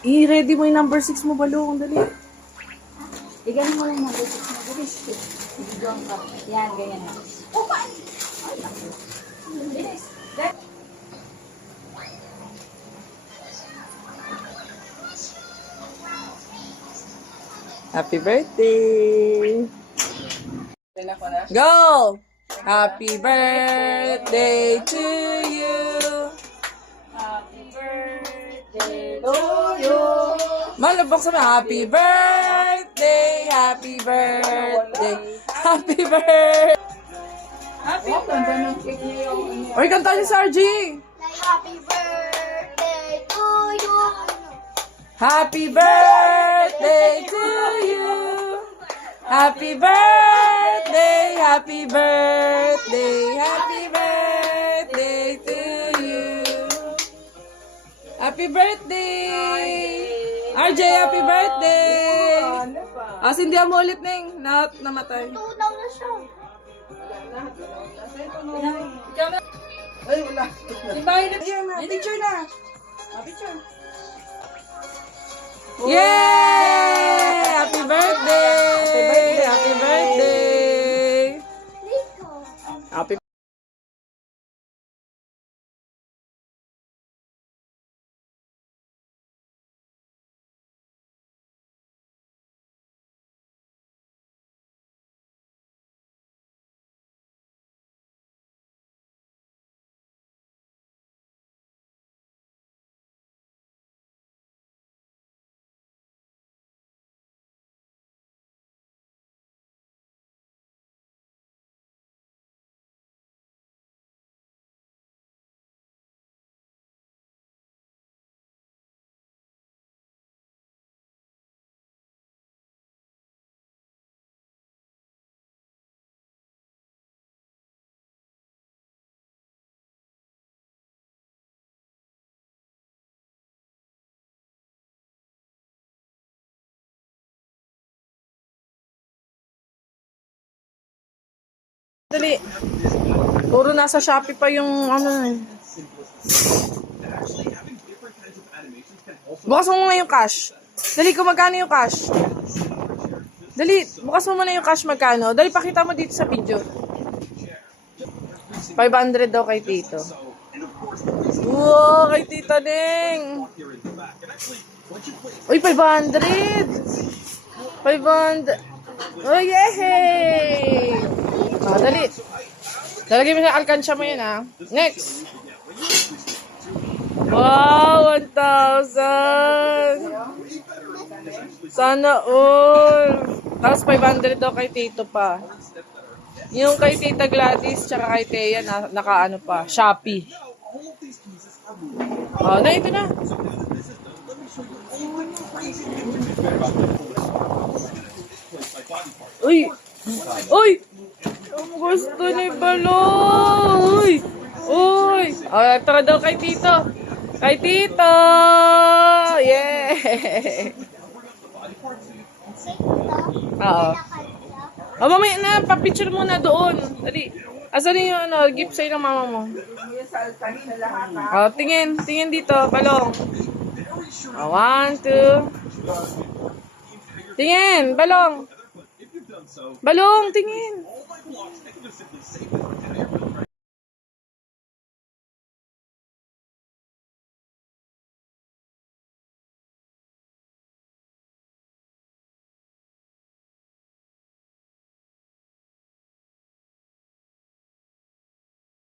I-ready mo yung number 6 mo, Balong. Dali. Igaling mo lang number 6 mo. Bilis. Biglang ka. Yan, ganyan na. Oh, paano? Bilis. Happy birthday! Go! Happy birthday to you! Happy birthday to you. Malabok sa happy birthday! Happy birthday! Happy birthday! Happy birthday. Oy, kanta niyo sa RG! Happy birthday to you. Happy birthday to you! Happy birthday! Happy birthday! Happy birthday to you! Happy birthday! RJ, happy birthday! As hindi mo ulit, Neng. Namatay. Tunaw na siya. Ay, wala. Picture na. Picture. Yay! Happy birthday! Happy birthday! Happy Dali. Puro nasa Shopee pa yung ano eh. Bukas mo muna yung cash. Dali, kung magkano yung cash. Dali, bukas mo muna yung cash magkano. Dali, pakita mo dito sa video. 500 daw kay Tito. Wow, kay Tita Neng. Uy, 500. 500. Oh, yay! Ah, dali. Lalagay mo sa alkansya mo yun, ha? Next. Wow, 1,000. Sana all. Tapos 500 daw kay Tito pa. Yung kay Tita Gladys tsaka kay Thea naka-ano pa, Shopee. Oh, na ito na. Uy! Uy! Ang gusto ni Balong! Uy! Uy! Oh, tara daw kay Tito. Kay Tito! Yeah! Oo. Oh, mamaya na, papicture muna doon. Dali. Asan yung ano, gift sa'yo ng mama mo? Oh, tingin. Tingin dito, Balong. Oh, 1, 2. Tingin, Balong. Balong, tingin.